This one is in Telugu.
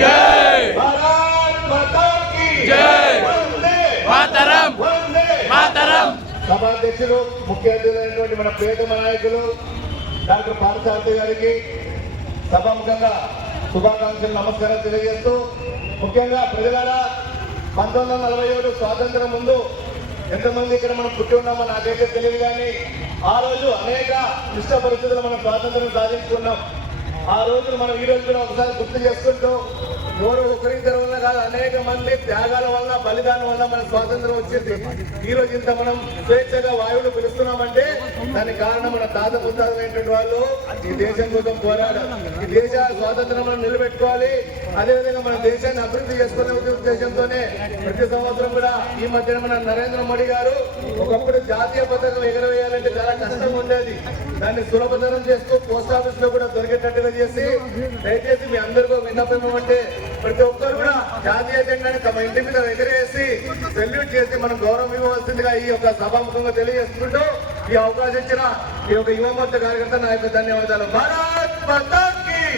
జై భారత్ మాతా కీ జై వందే మాతరం వందే మాతరం. సభాధ్యక్షులు ముఖ్య అతిథులైనటువంటి మన ప్రియతమ నాయకులు డాక్టర్ పార్థసారథి గారికి సభాముఖంగా శుభాకాంక్షలు నమస్కారం తెలియజేస్తూ, ముఖ్యంగా ప్రజలారా 1947 స్వాతంత్రం ముందు ఎంతమంది ఇక్కడ మనం పుట్టి ఉన్నామో నాకైతే తెలియదు, కానీ ఆ రోజు అనేక క్లిష్ట పరిస్థితులు మనం స్వాతంత్రం సాధించుకున్నాం. ఆ రోజులు మనం ఈ రోజు కూడా ఒకసారి గుర్తు చేసుకుంటూ, ఎవరు ఒకరిద్దరి వల్ల కాదు, అనేక మంది త్యాగాల వల్ల బలిదానం వల్ల మన స్వాతంత్రం వచ్చింది. ఈ రోజు ఇంత మనం స్వేచ్ఛగా వాయువులు పిలుస్తున్నామంటే దానికి కారణం మన తాత ముత్తాతలైనటువంటి వాళ్ళు ఈ దేశం కోసం పోరాడారు. ఈ దేశ స్వాతంత్రం నిలబెట్టుకోవాలి, అదేవిధంగా మన దేశాన్ని అభివృద్ధి చేసుకునే ఉద్దేశంతోనే ప్రతి సంవత్సరం కూడా ఈ మధ్యన మన నరేంద్ర మోడీ గారు ఒకప్పుడు జాతీయ పతాకం ఎగరవేయాలంటే చాలా కష్టంగా ఉండేది. దాన్ని సులభతరం చేస్తూ పోస్ట్ ఆఫీస్ లో కూడా దొరికేటట్టుగా చేసి, దయచేసి మీ అందరికీ విన్నపం ఏమంటే ప్రతి ఒక్కరు కూడా జాతీయ జెండాని తమ ఇంటి మీద ఎగరేసి సెల్యూట్ చేసి మనం గౌరవం ఇవ్వవలసిందిగా ఈ యొక్క సభాముఖంగా తెలియజేసుకుంటూ ఈ అవకాశం ఇచ్చిన ఈ యొక్క యువ మోర్చా కార్యకర్త నా యొక్క ధన్యవాదాలు. భారత్ మాతా